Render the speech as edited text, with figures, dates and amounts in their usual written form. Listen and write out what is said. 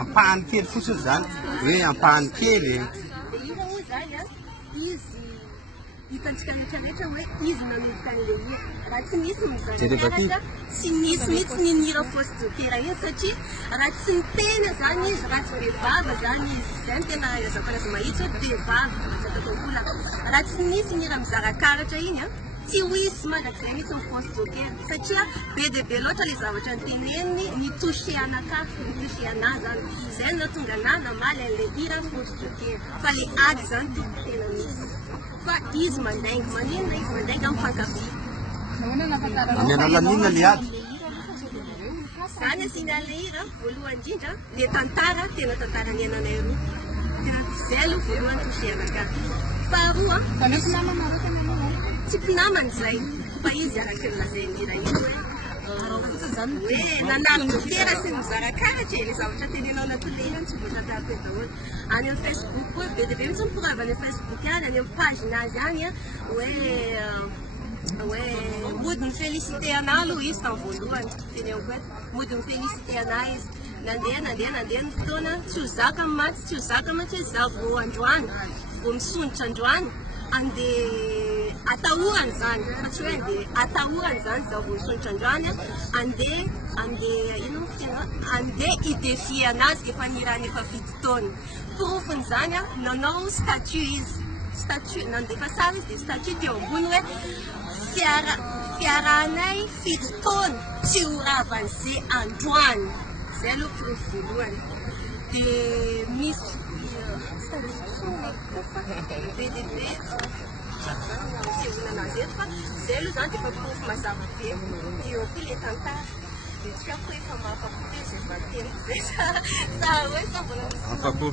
ampahany kely fotsiny zany hoe ampahany kely io moa zany a izy hitantsika rehetrarehetra hoe izy nanomboka an'le hira raha tsy misy mizankaratra tsy misy mihitsy ninira fosy-dokera iny satria raha tsy mitena zany izy raha tsy bevava zany izy zay no tena azafana azy mahitsy hoe bevava atsakatokola raha tsy misy nira mizarakaratra iny a tsy hoisy mandrakizay mihitsy mifosy-dokera satria be dia be loatra le zavatra nyteneniny nitouché anakahy nitouché anahy zany zay no natonga anahy namaly an'le hira fosy-dokera fa le ady zany toko tena misy fa izy mandainga maninona izy mandainga mifankavia amena laninona le ady zany asiana le hira voalohany indrindra le tantara tena tantarany ananay roa tena zay aloha voalohany touché anakahy faharoa tsy mpinamany zay fa izy araky ny lazay hira iny hoe nanalo-dokera sy mizarakaratra le zavatra tenenao natolehany tsy voatantarako hoe daholo any amin'ny Facebook koa be dia be mitsy miporavana amin'ny Facebook any any amin'ny paginazy any a hoe mody ny félicité anah aloha izy tamin'ny voalohany teneniko hoe mody ny félicité anah izy nandeha ny fotoana tsy ho zaka maty tsy ho zaka matsy hoe za vao androany vao misonitra androany andeha atahorany zany fa tsy hoe andeha atahorany zany za vao misonitra androany andeha idéfie anazy efa nirany efa vito taona profiny zany a nanao statut izy statut nandefa sara izy dia statut teo ambony hoe fiarahanay fito taona tsy ho ravan'izay androany zay aloha profy voalohany dia misy be sehoananazy eto fa zay aloha zany dia efa profy mazava be eo koa le tantara dia tsy kako efa mahafapo zay vateny zay sa hoe sa mbola afapo